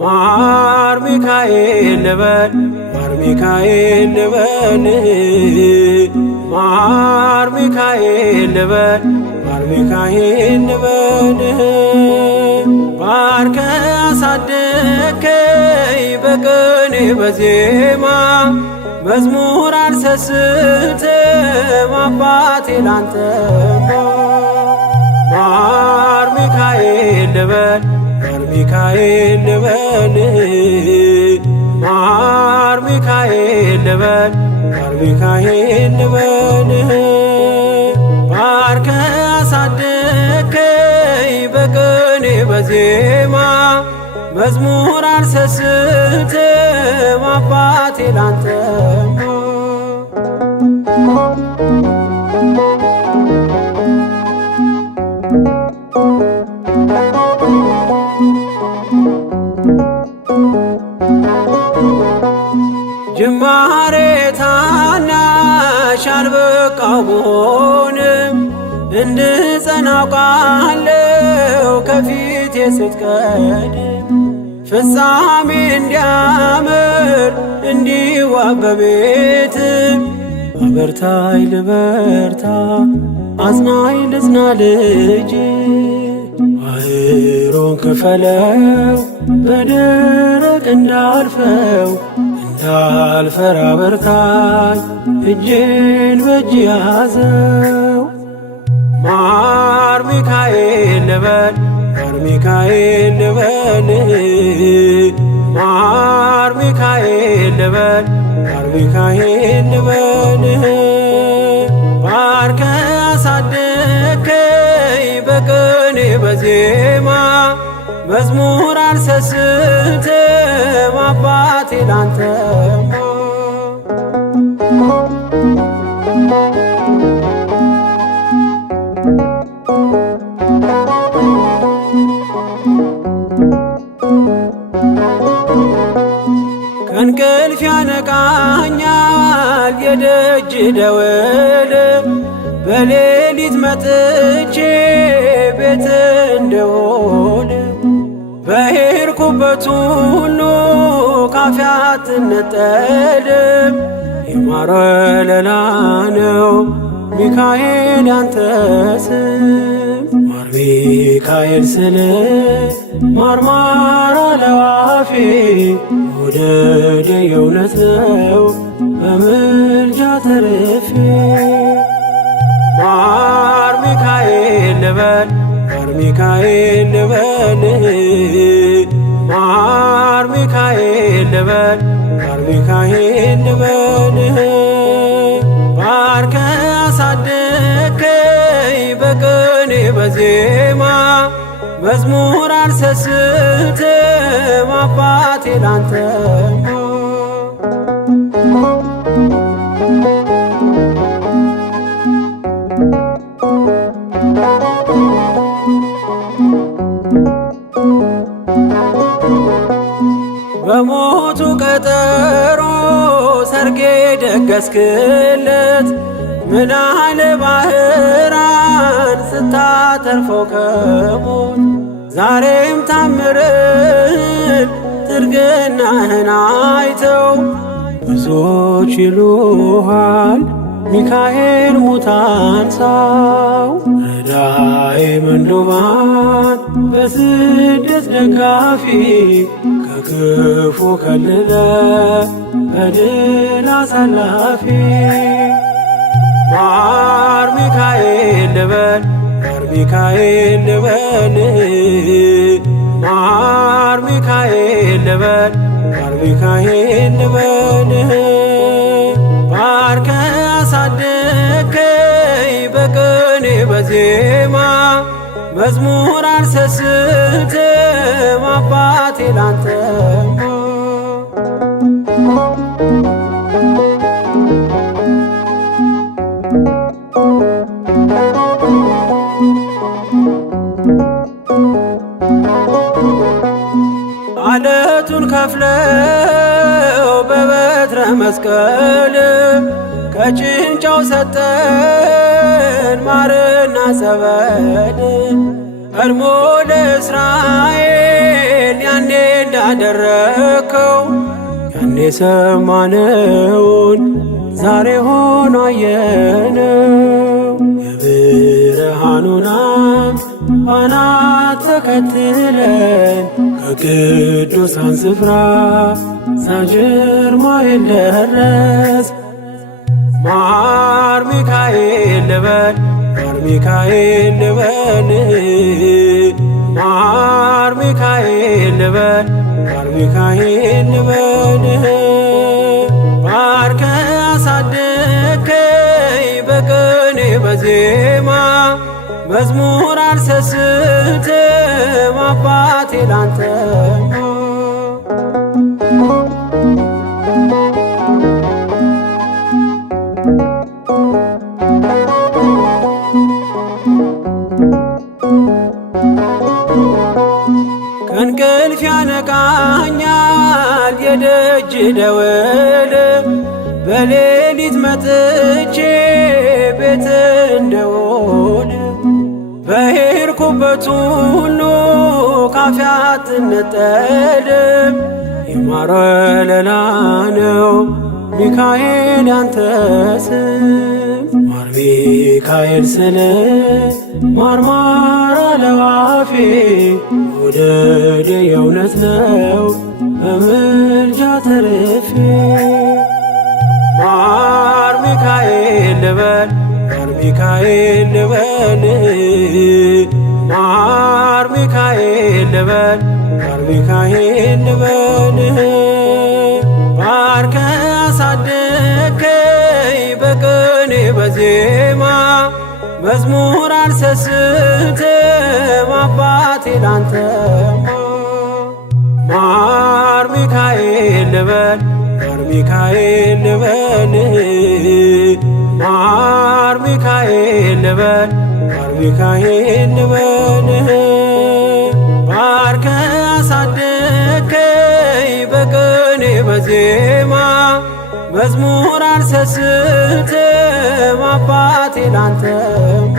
ማር ሚካኤል ልበል ማር ሚካኤል ልበል ማር ሚካኤል ልበል ማር ሚካኤል ልበል ባርከ አሳደከኝ በቅኔ በዜማ መዝሙር አልሰስትም አባቴ ላንተማ ማር ሚካኤል ልበል ማር ሚካኤል ልበል ማር ሚካኤል ልበል ማር ሚካኤል ልበል ባርከ አሳደከኝ በቅኔ በዜማ መዝሙር አልሰስትም አባቴ ላንተማ ጅማሬ ታናሽ አልበቃው ብሆንም እንድጸና አውቃለሁ ከፊቴ ስትቀድም ፍጻሜ እንዲያምር እንዲዋብ በቤት አበርታይ ልበርታ አጽናኝ ልጽና ልጅ ባህሩን ክፈለው በደረቅ እንዳልፈው እንዳልፈራ በርታኝ እጄን በእጅ ያዘው ማር ሚካኤል ልበል ማር ሚካኤል ልበል ማር ሚካኤል ልበል ማር ሚካኤል ልበል ባርከ አሳደከኝ በቅኔ በዜማ መዝሙር አልሰስትም አባቴ ላንተማ ከእንቅልፍ ያነቃኛል የደጅ ደወል በሌሊት መጥቼ ቤት እንደውል በሄድኩበት ሁሉ ካፌ አትነጠልም የማር ወለላ ነው ሚካኤል ያንተ ስም ማር ሚካኤል ስል ማርማር አለው አፌ መውደድ የእውነት ነው በምልጃ ተርፌ ማር ሚካኤል ልበል ማር ሚካኤል ልበል ማር ሚካኤል ልበል ማር ሚካኤል ልበል ባርከ አሳደከኝ በቅኔ በዜማ መዝሙር አልሰስትም አባቴ ላንተማ በሞቱ ቀጠሮ ሰርጌ ደገስክለት ምናለ ባህራን ስታተርፈው ከሞት ዛሬም ታምርን ትርግናህን አይተው ብዙዎች ይሉሃል ሚካኤል ሙታን ሳው ረዳኤ ምንዱባን በስደት ደጋፊ ከክፉ ከልለ በድል አሳላፊ ማር ሚካኤል ልበል ማር ሚካኤል ልበል ማር ሚካኤል ልበል ማር ሚካኤል ልበል ባርከ አሳደከኝ በቅኔ በዜማ መዝሙር አልሰስትም አባቴ ላንተማ መስቀል ከጭንጫው ሰጠን ማርና ጸበል ቀድሞ ለእስራኤል ያኔ እንዳደረከው ያኔ ሰማነውን ዛሬ ሆኖ አየነው። የብርሃኑን አምድ ፋና ተከትለን ከቅዱሳን ስፍራ ሳጅርማኤል ደረስ። ማር ሚካኤል ልበል ማር ሚካኤል ልበል ማር ሚካኤል ልበል ማር ሚካኤል ልበል ባርከ አሳደከኝ በቅኔ በዜማ መዝሙር አልሰስትም አባቴ ላንተማ። ከእንቅልፍ ያነቃኛል የደጅ ደወል በሌሊት መጥቼ ቤት እንደውል በሄድኩበት ሁሉ ካፌ አትነጠልም። የማር ወለላ ነው ሚካኤል ያንተ ስም ማር ሚካኤል ስል ማርማር አለው አፌ መውደድ የእውነት ነው በምልጃ ተርፌ። ማር ሚካኤል ልበል ማር ሚካኤል ልበል ማር ሚካኤል ልበል ማር ሚካኤል ልበል ባርከ አሳደከኝ በቅኔ በዜማ መዝሙር አልሰስትም አባቴ ላንተማ። ማር ሚካኤል ልበል ማር ሚካኤል ልበል ማር ሚካኤል ልበል ማር ሚካኤል ልበል ባርከ አሳደከኝ በቅኔ በዜማ መዝሙር አልሰስትም አባቴ ላንተማ።